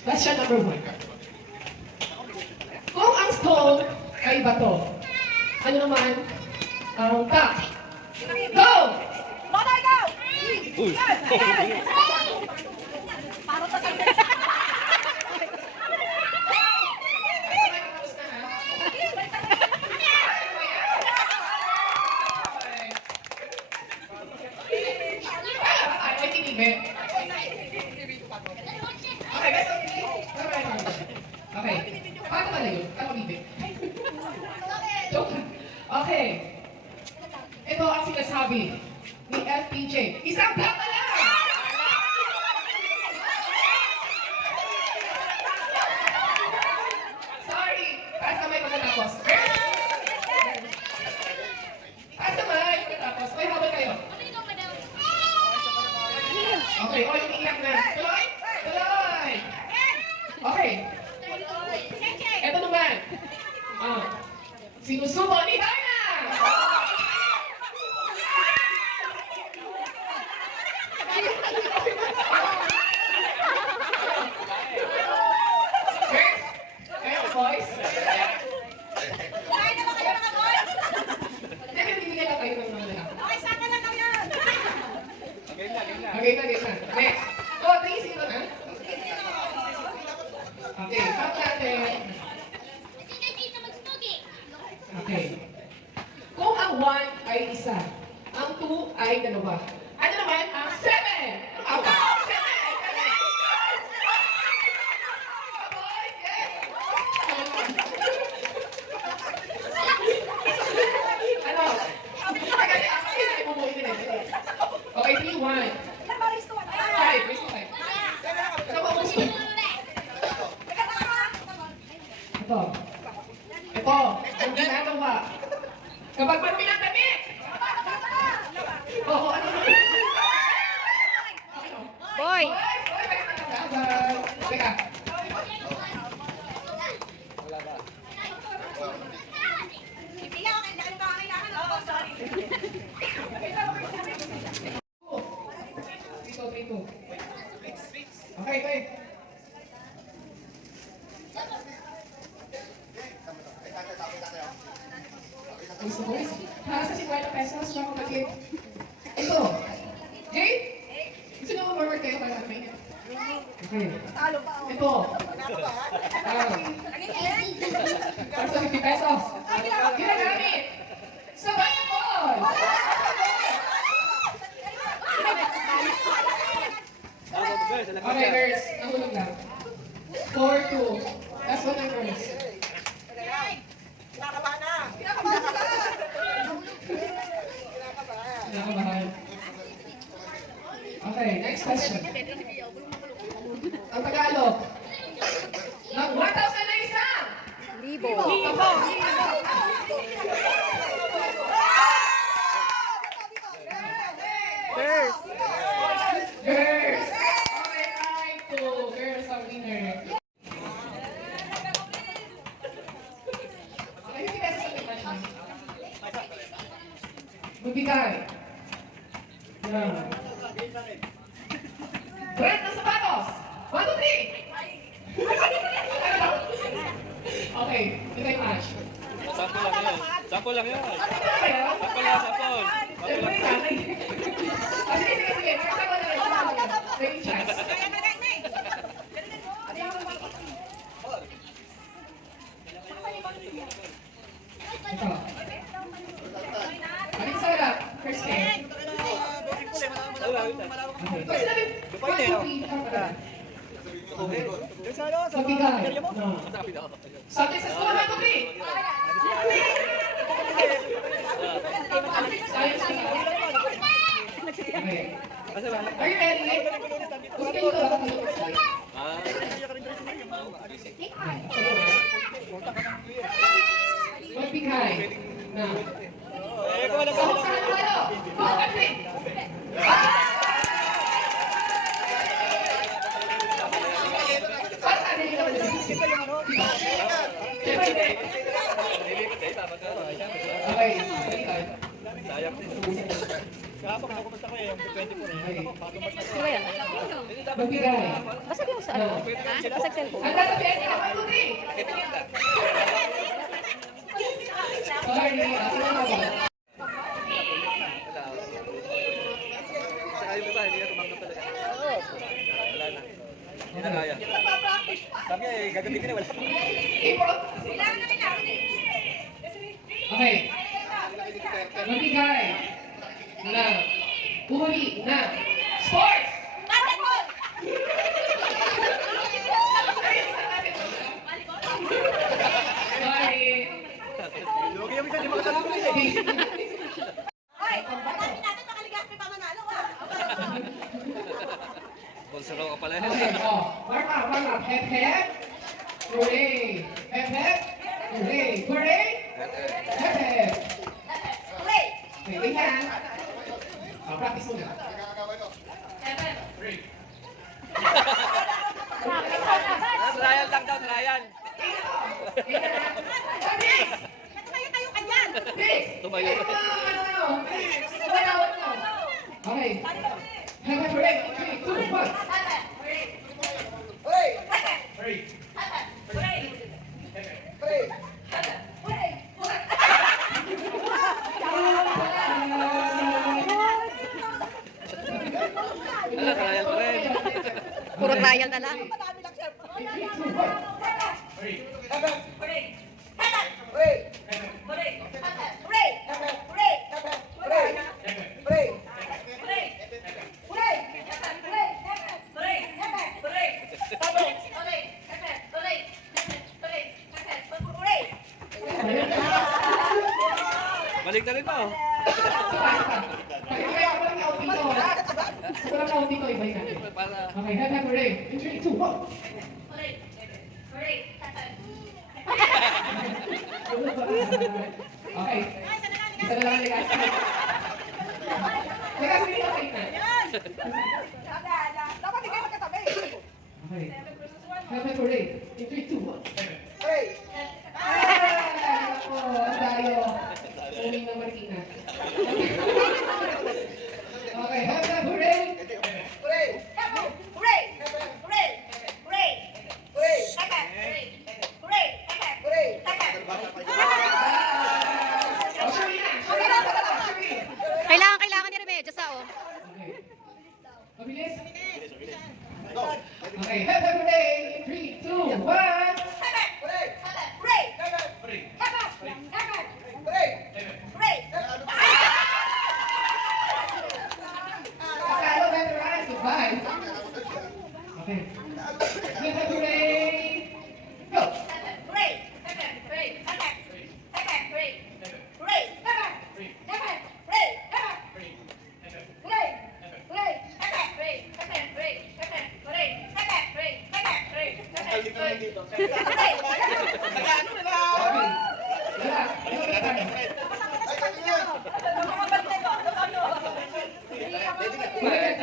Question number 1. Kung ang stone ay bato, ano naman ang cup? Go! Loday, go! Uy! Para sa sabi. Okay. Paano pala yun? Paano bibig? Joke lang. Okay. Ito ang sinasabi ni FPJ. Isang block na lang! Sorry. Taas kamay pagkatapos. Taas kamay pagkatapos. May habol kayo. Okay. O, yung iyak na. Tuloy! Tuloy! Okay. Ito naman. Sinusubo ni Dana! Girls? Kayo, boys? Kumain na ba kayo mga boys? Hindi, bibigyan lang kayo ng mga lahat. Okay, saka lang kami yan. Okay, next. Oh, 3-0 na. Okay, count natin. Okay. Kung ang 1 ay isa, ang 2 ay dalawa. Ano naman ang 7? Awa! 7! Boys, yes! Ano? Kasi ako yun ay bumuhin na. Okay, 3-1. Ilan ba race to one? 5, raise to 5. Ano ba gusto? Ito. Ito, ang ginagawa. Kapag man pinagdamit! Oo, ano? Boy! Boy, may matatagal. Teka. Ipiya ako, kailangan ba kailangan? Oo, sorry. Ito. Okay, okay. Gusto ko para sa 50 pesos, mga kapatid. Ito. Jay? Gusto nyo forward kayo para may okay. Talo pa ako. Ito. Ano yan? Para sa 50 pesos. Ginagamit. Sa basketball. Okay, girls. Nahulog lang. 4-2. Last one ng girls. Kinakabahan na. Kinakabahan. Okay, next question. Ang Tagalog. Ng 1,000 na isa. Libo. Girls. Girls. Okay, right to girls ang winner. Okay, 50 pesos ang question. Magbigay. Yan. Brand ng sapatos. 1, 2, 3. Okay, ito yung match. Sample lang yan. Sample lang yan. Kaya? Sample lang, sample. Siyempre, nanay. Sige. Marasa ko na rin. Take chance. Ito. Balik sa harap. First game. Okay. Pag sinabi, 1, 2, 3, magbigay. No. Subject sa score, 1, 2, 3. Okay. Are you ready? Gusto nyo ito ba? Magbigay. Na. Sahog sa halo-halo. Go, Patrick! Parang ano yun naman yung isip? Siyempre, hindi. Okay, balikan. Kahapon, kumusta ko eh. 24 eh. Ako, patumas na ko. Ano ba yan? Magbigay. Basta mo sa ano? Sa cellphone. Handa sa fiesta. 1, 2, 3. Sorry. Sino na ba? Saka yung iba, hindi na tumanggap talaga. Wala na. Hindi na kaya. Sabi niya eh, gagamitin na wala. Kailangan na kailangan eh. Okay. Magbigay. Na. Uri na. Sports! Basketball! Sorry. Lugi yung isa, di makasagot ko eh. Hoy, batangin natin sa Kaligaspi pa manalo ha. Bonsaro ka pala. Okay, oh. Warm up, warm up. Hep, hep. Hooray. Hep, hep. Hooray. Hooray. Hep, hep. Hooray! Okay, wait yan. Practice muna. Trial lang daw, trial. Bilis! Tumayo-tayo ka dyan! Please. Tumayo. Okay. Hep, hep, hooray. 3, 2, 1. Ala, trial pa rin. Puro trial na lang. Madami lang siya. 3, 2, 1. Balik na rin pa oh. Kaya walang outing to. Walang outing to, ibalik natin. Para... Okay, hep, hep, hooray. 3, 2, 1. Okay. Isa na lang ang ligas. Ligas, hindi ka safe na. Dapat hindi kayo magkatabi. Okay. Hep, hep, hooray. 3, 2, 1. Ako, ang tayo. Uwing ng Marikina. Okay, hep, hep, hooray. Oh, sorry na. Sorry na. Sorry. Kailangan ni Remedios oh. Okay. Mabilis. Okay, hep, hep, hooray. 3, 2, 1. Tatalo, veterans. Goodbye. Okay. Hep, hep, hooray. Go. Okay. Wala. Wala.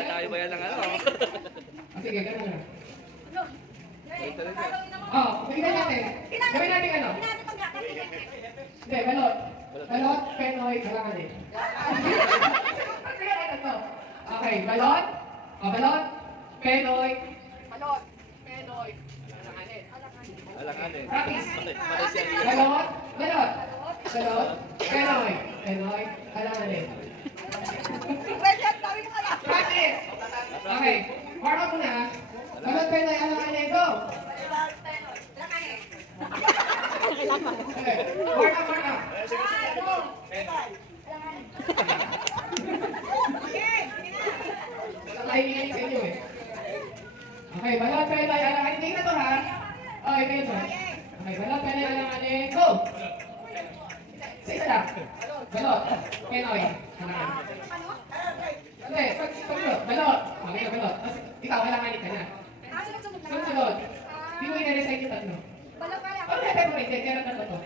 Tayo ba yan ng ano? Sige, ganun na. Tingnan natin. Gawin natin ano? Hindi, balot. Balot, penoy, kailangan din. Okay, balot. Balot, penoy. Balot, penoy, alanganin. Alanganin. Practice. Malaysia. Balot, balot. Balot, penoy, penoy, alanganin. Practice. Okay, warm up muna. Balot, penoy, alanganin, go. Okay, warm up, warm up. Nakahihingi sa inyo eh. Okay, balot, penoy, alanganin. Tingnan to ha. Okay, kayo to. Okay, balot, penoy, alanganin, go. Sa isa lang. Balot, penoy, alanganin. Hindi, pag balot. Okay, balot. Tapos ikaw, alanganin ka na. Sunod. Di mo i-resign yung tatlo. Okay, pero hindi. Kaya tatlo to.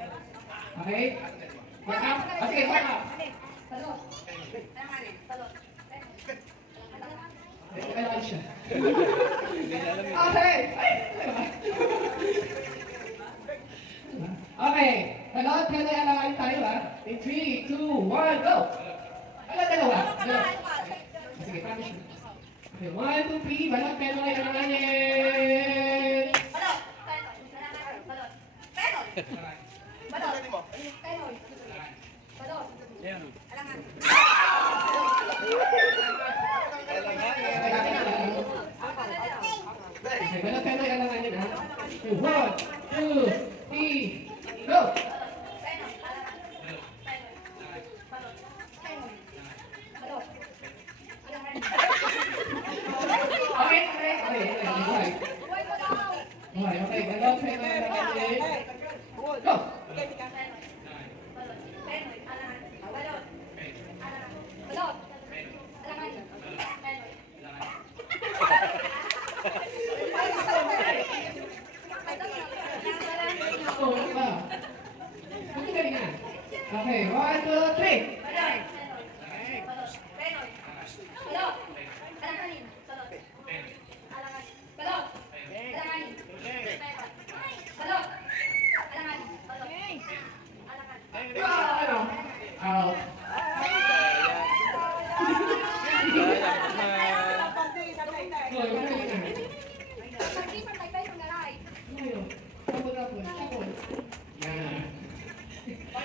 Okay? Warm up? Sige, warm up. Kailangan siya. Okay. Ay! Okay. Balot, penoy, alanganin tayo ha. In 3, 2, 1, go! Dalawa. Balot. Penoy. Balot. Ayan. Alangan. Okay, balot tayo na alangan yun, ha? Okay, 1, 2, 3, go! Penoy. Alangan. Penoy. Balot. Penoy. Balot. Alangan. Okay, okay, okay. Okay, Buhay ko daw. okay, balot tayo na alangan yun. Go! Penoy. Alangan. Balot. Alangan. Balot. Alangan. Penoy. Oh, iba. Ang galingan. Okay, 1, 2, 3. Balot. Balot. Penoy. Balot. Alanganin. Balot. Alangan. Balot. Alanganin. Balot. Alanganin. Balot. Alangan. Ano? Out. Oh, ang galingan. Isang tayo sa ngalay. Ngayon, sabon na po, sabon. Yan.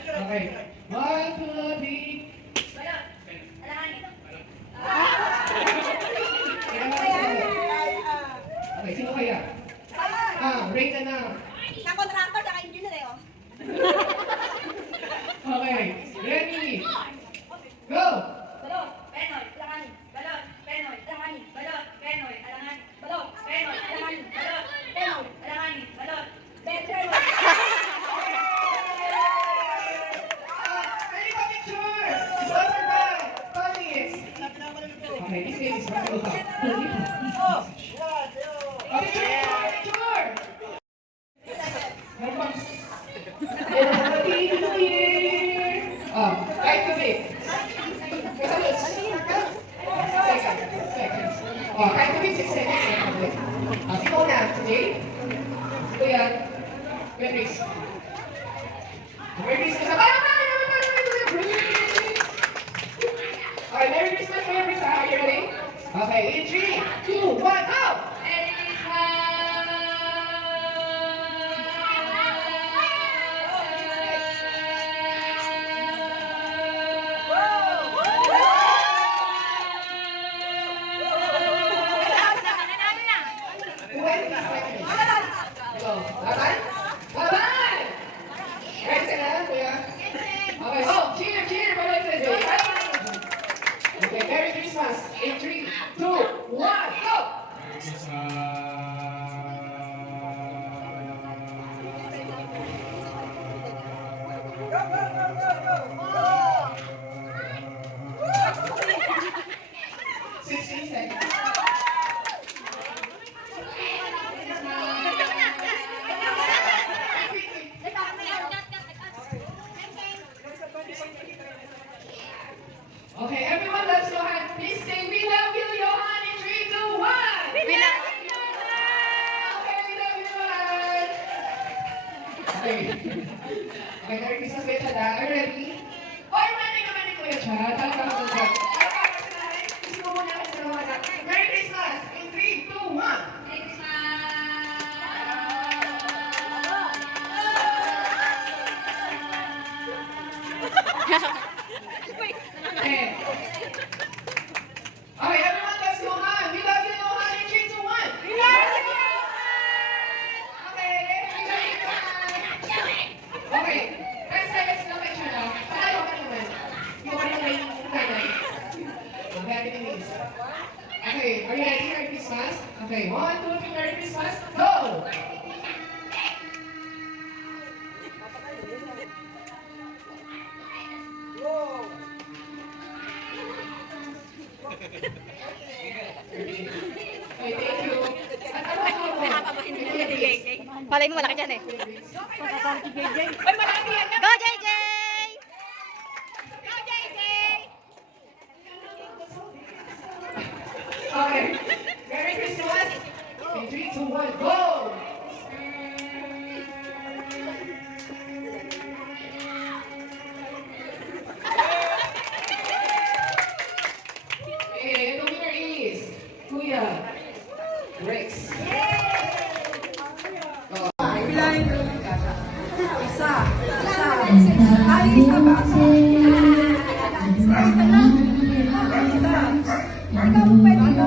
Okay, 1, 2, 3. Balot. Alanganin. Okay, sino kaya? Rate na na. Sa contractor, saka engineer eh, oh. Okay, ready? Go! Balot. Penoy. Alanganin. Balot. Penoy. Alanganin. Balot. Penoy. Alanganin. Balot. Penoy. Alanganin. Balot. Penoy. Alanganin. Balot. Penoy. Ready for picture? It's over time. 5 minutes. Okay, this game is wrapping up. Picture! Happy New Year! Right to me. Seconds. Right to me, 6 seconds. Sino na? Jay? Kuya? Matrix. Merry Christmas. Alright, Merry Christmas, Merry Christmas. Are you ready? Okay, in 3, 2, 1, go! Go. Laban? Laban! Ready ka na, kuya? Okay, oh, cheer, cheer! Panood ka, Jay. Okay, Merry Christmas. In 3, 2, 1, go! Sixteen seconds. Okay, everyone loves Johan. Please say we love you, Johan, in 3, 2, 1. We love Okay, we love you, Johan. Okay. Okay, Merry Christmas, Kuya Chad. Are you ready? Oy, ready naman ni Kuya Chad. Talaga ako dyan. Gusto mo muna ako sa naman. Merry Christmas in 3, 2, 1. Merry Okay. Okay, everyone loves Johan. We love you, Johan, in 3, 2, 1. We love you, Okay, we love you, Johan. Okay, next time, let's look at you now. Patayo ka naman. Yung ano yung kanan. Okay, happy New Year. Okay, are you ready? Merry Christmas? Okay, 1, 2, 3, Merry Christmas. Go! Okay, thank you. At ano ako? Palay mo, malaki dyan eh. Ay, malaki yan. Go, JJ! Go, JJ! Okay. Merry Christmas. In 3, 2, 1, go! Okay, the winner is Kuya Rex. Oh. Alisa, basa. Ikaw, pwede ka.